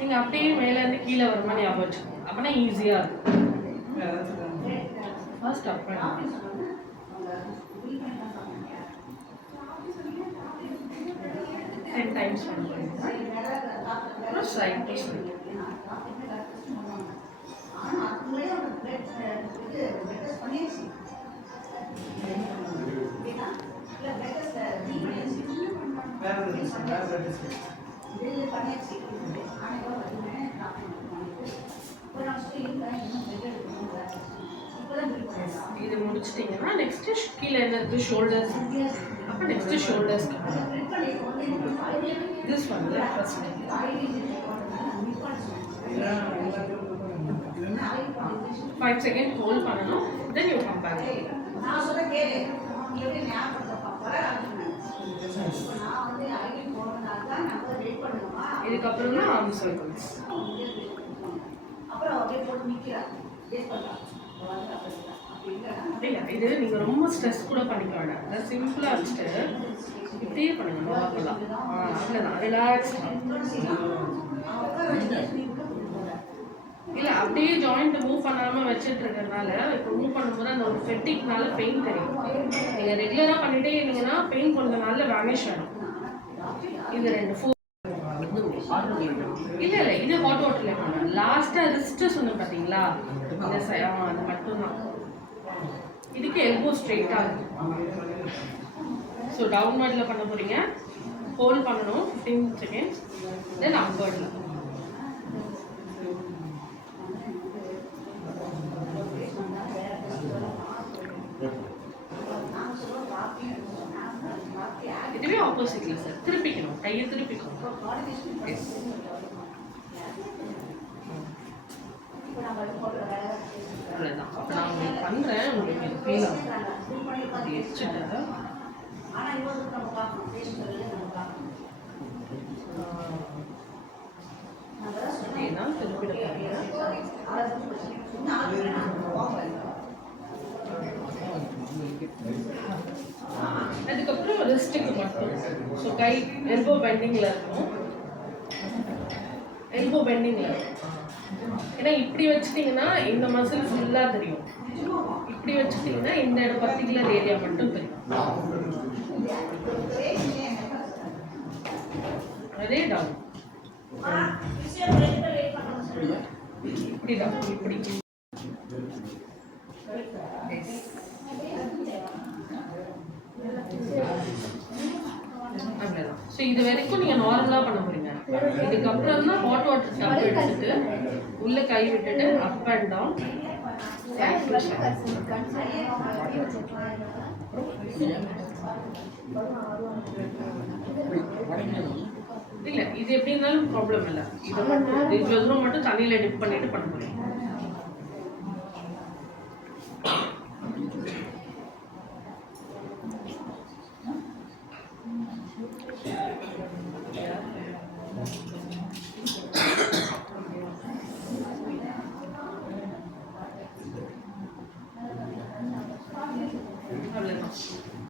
நீங்கள் அப்படியே மேலேருந்து கீழே வர மாதிரி ஞாபகம் வச்சுக்கோங்க. அப்போனா ஈஸியாக இருக்கும். ஃபர்ஸ்ட் அப் பண்ணி 10 டைம்ஸ் பண்ணுறேன். அப்புறம் சைட் டு சைட். இது முடிச்சிட்டிங்கன்னா நெக்ஸ்ட்டு கீழே என்ன இருக்குது ஷோல்டர்ஸ். அப்போ நெக்ஸ்ட்டு ஷோல்டர்ஸ் திஸ் வந்து ஃபர்ஸ்ட் 5 செகண்ட் ஹோல்ட் பண்ணணும். Then you come back. இதுக்கப்புறம் தான் ஆர்ம் சர்க்கிள்ஸ். இல்லை இது நீங்கள் ரொம்ப ஸ்ட்ரெஸ் கூட பண்ணிக்க வேண்டாம். அதை சிம்பிளாக வச்சுட்டு இப்படியே பண்ணுங்க. நார்மலாக அவ்வளோதான். ரிலாக்ஸ்டாக. இல்லை அப்படியே ஜாயிண்ட் மூவ் பண்ணாமல் வச்சுட்டு இருக்கிறதுனால இப்போ மூவ் பண்ணும்போது அந்த ஒரு ஃபெட்டிக்னால பெயின் தெரியும். நீங்கள் ரெகுலராக பண்ணிகிட்டே இருந்தீங்கன்னா பெயின் கொஞ்ச நாளில் வேனிஷ் ஆகிடும். இது 2 இல்லை இல்லை இது ஹாட் வாட்டர்ல பண்ண. லாஸ்ட்டாக ரிஸ்ட்டு சொன்ன பார்த்தீங்களா, இந்த அது மட்டும்தான். இதுக்கு எல்போ ஸ்ட்ரெயிட்டாக இருக்கும். ஸோ டவுன்வர்டில் பண்ண போகிறீங்க. ஹோல்ட் பண்ணணும் 15 செகண்ட்ஸ். தென் அப்வர்டில். இதுவே ஆப்போசிட்ல சார். திருப்பிக்கணும், கையை திருப்பிக்கணும். அவ்வளோதான். அப்போ நான் உங்களுக்கு பண்ணுறேன். உங்களுக்கு இது ஃபீல் ஆகும். அது வச்சுட்டு அப்படின்னா திருப்பிட அதுக்கப்புறம் ரிஸ்ட்டுக்கு மட்டும். ஸோ கை எல்போ பெண்டிங்கில் இருக்கும். எல்போ பெண்டிங்கில் இருக்கும். ஏன்னா இப்படி வச்சுட்டிங்கன்னா இந்த மசில் ஃபுல்லாக தெரியும். இப்படி வச்சுட்டிங்கன்னா இந்த இடம் பர்டிகுலர் ஏரியா மட்டும் தெரியும். அதே டவுன். இப்படி டவுன். இப்படி அவ்வளோதான். ஸோ இது வரைக்கும் நீங்கள் நார்மலாக பண்ண போகிறீங்க. இதுக்கப்புறம் தான் ஹாட் வாட்டர் டப் எடுத்துட்டு உள்ளே கை விட்டுட்டு அப் அண்ட் டவுன். இல்லை இது எப்படி இருந்தாலும் ப்ராப்ளம் இல்லை. இது மட்டும் இவ்வளோ தூரம் மட்டும் தண்ணியில் டிப் பண்ணிட்டு பண்ண போகிறீங்க.